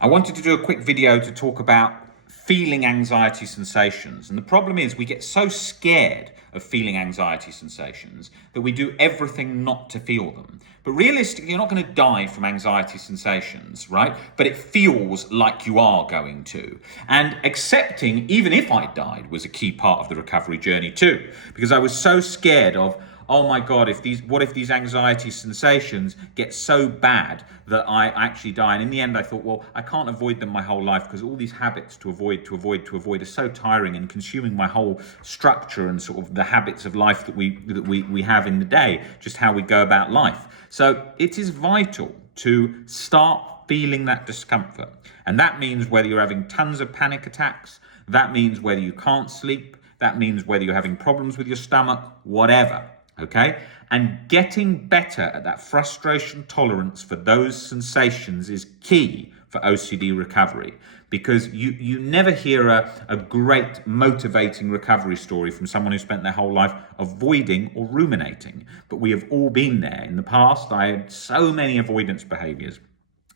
I wanted to do a quick video to talk about feeling anxiety sensations. And the problem is we get so scared of feeling anxiety sensations that we do everything not to feel them. But realistically, you're not going to die from anxiety sensations, right? But it feels like you are going to. And accepting, even if I died, was a key part of the recovery journey too. Because I was so scared of, oh my God, what if these anxiety sensations get so bad that I actually die? And in the end, I thought, well, I can't avoid them my whole life because all these habits to avoid are so tiring and consuming my whole structure and sort of the habits of life that we have in the day, just how we go about life. So it is vital to start feeling that discomfort. And that means whether you're having tons of panic attacks, that means whether you can't sleep, that means whether you're having problems with your stomach, whatever. Okay, and getting better at that frustration tolerance for those sensations is key for OCD recovery, because you never hear a great motivating recovery story from someone who spent their whole life avoiding or ruminating. But we have all been there. In the past, I had so many avoidance behaviors.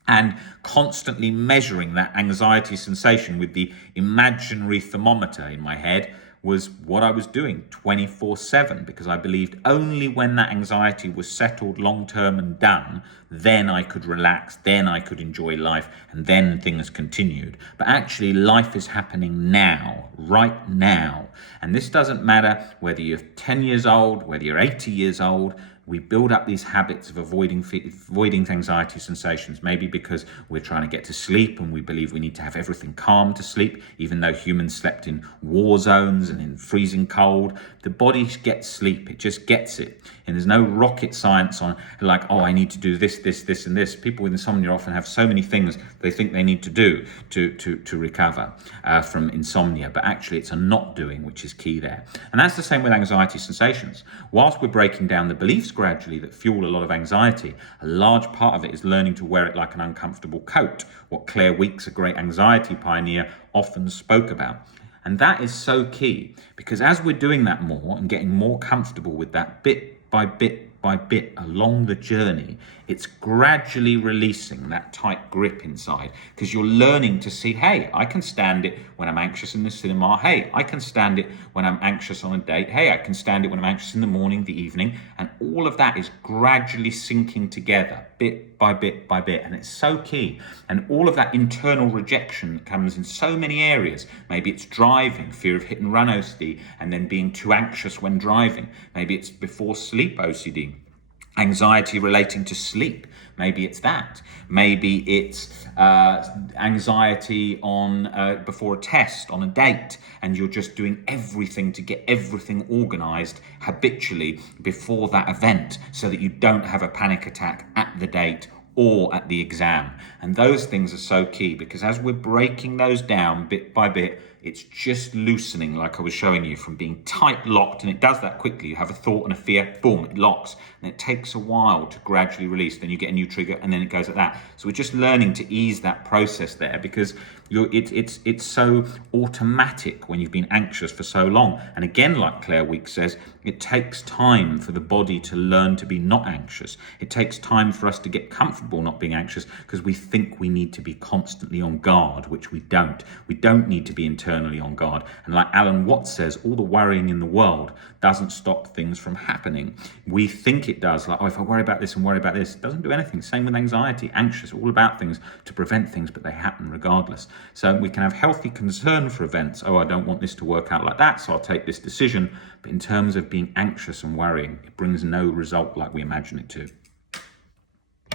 And constantly measuring that anxiety sensation with the imaginary thermometer in my head was what I was doing 24/7, because I believed only when that anxiety was settled long-term and done, then I could relax, then I could enjoy life, and then things continued. But actually, life is happening now, right now. And this doesn't matter whether you're 10 years old, whether you're 80 years old. We build up these habits of avoiding anxiety sensations, maybe because we're trying to get to sleep and we believe we need to have everything calm to sleep, even though humans slept in war zones and in freezing cold. The body gets sleep, it just gets it. And there's no rocket science on like, oh, I need to do this, and this. People with insomnia often have so many things they think they need to do to recover from insomnia, but actually it's a not doing which is key there. And that's the same with anxiety sensations. Whilst we're breaking down the beliefs gradually that fuel a lot of anxiety, a large part of it is learning to wear it like an uncomfortable coat, what Claire Weekes, a great anxiety pioneer, often spoke about. And that is so key, because as we're doing that more and getting more comfortable with that bit by bit along the journey, it's gradually releasing that tight grip inside, because you're learning to see, hey, I can stand it when I'm anxious in the cinema. Hey, I can stand it when I'm anxious on a date. Hey, I can stand it when I'm anxious in the morning, the evening. And all of that is gradually sinking together bit by bit by bit. And it's so key. And all of that internal rejection comes in so many areas. Maybe it's driving, fear of hit and run OCD, and then being too anxious when driving. Maybe it's before sleep OCD. Anxiety relating to sleep, maybe it's that. Maybe it's anxiety on before a test, on a date, and you're just doing everything to get everything organized habitually before that event so that you don't have a panic attack at the date or at the exam. And those things are so key, because as we're breaking those down bit by bit, it's just loosening, like I was showing you, from being tight locked, and it does that quickly. You have a thought and a fear, boom, it locks, and it takes a while to gradually release. Then you get a new trigger, and then it goes at that. So we're just learning to ease that process there, because it's so automatic when you've been anxious for so long. And again, like Claire Weekes says, it takes time for the body to learn to be not anxious. It takes time for us to get comfortable not being anxious, because we think we need to be constantly on guard, which we don't. We don't need to be internally on guard. And like Alan Watts says, all the worrying in the world doesn't stop things from happening. We think it does, like, oh, if I worry about this and worry about this, it doesn't do anything. Same with anxiety, anxious, all about things to prevent things, but they happen regardless. So we can have healthy concern for events. Oh, I don't want this to work out like that, so I'll take this decision. But in terms of being anxious and worrying, it brings no result like we imagine it to.